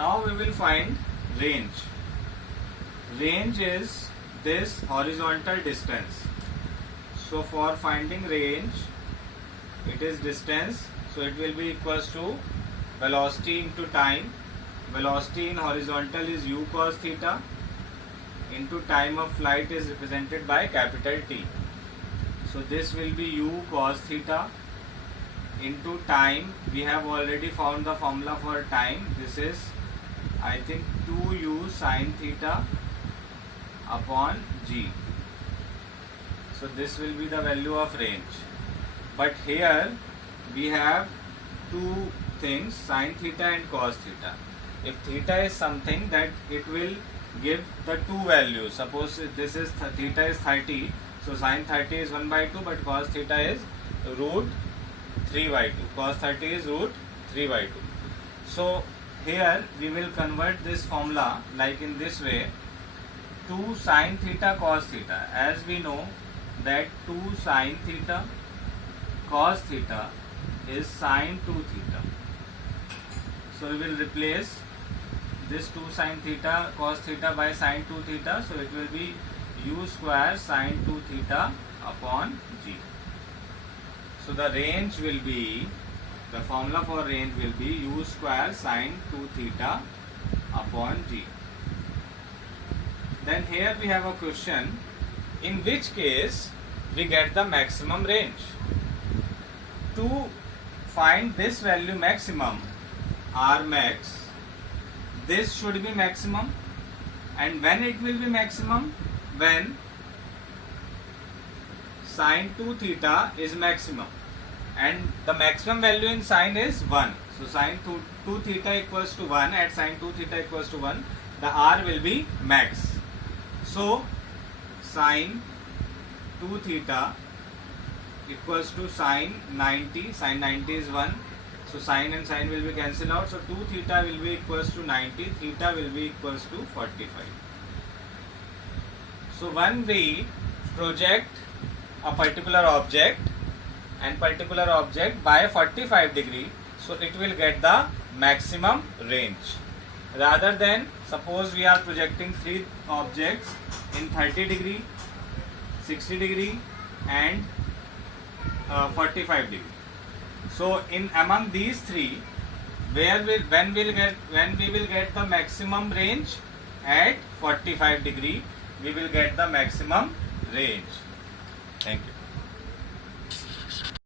Now we will find range. Range is this horizontal distance. So for finding range, it is distance. So it will be equals to velocity into time. Velocity in horizontal is u cos theta into time of flight is represented by capital T. So this will be u cos theta into time. We have already found the formula for time. This is, I think, 2u sin theta upon g. So this will be the value of range. But here we have two things, sin theta and cos theta. If theta is something, that it will give the two values. Suppose this is theta is 30, so sin 30 is 1 by 2, but cos theta is root 3 by 2. Cos 30 is root 3 by 2. So here we will convert this formula like in this way: 2 sin theta cos theta. As we know that 2 sin theta cos theta is sin 2 theta. So we will replace this 2 sin theta cos theta by sin 2 theta. So it will be u square sin 2 theta upon g. So the range will be, the formula for range will be u square sin 2 theta upon g. Then here we have a question, in which case we get the maximum range. To find this value maximum, R max, this should be maximum. And when it will be maximum? When sin 2 theta is maximum. And the maximum value in sin is 1. So sin 2 theta equals to 1, at sin 2 theta equals to 1, the R will be max. So sin 2 theta equals to sin 90, sin 90 is 1. So sin and sin will be cancelled out. So 2 theta will be equals to 90, theta will be equals to 45. So when we project a particular object and particular object by 45 degree, so it will get the maximum range. Rather than, suppose we are projecting 3 objects in 30 degree, 60 degree and 45 degree. So in among these 3, when we will get the maximum range? At 45 degree we will get the maximum range.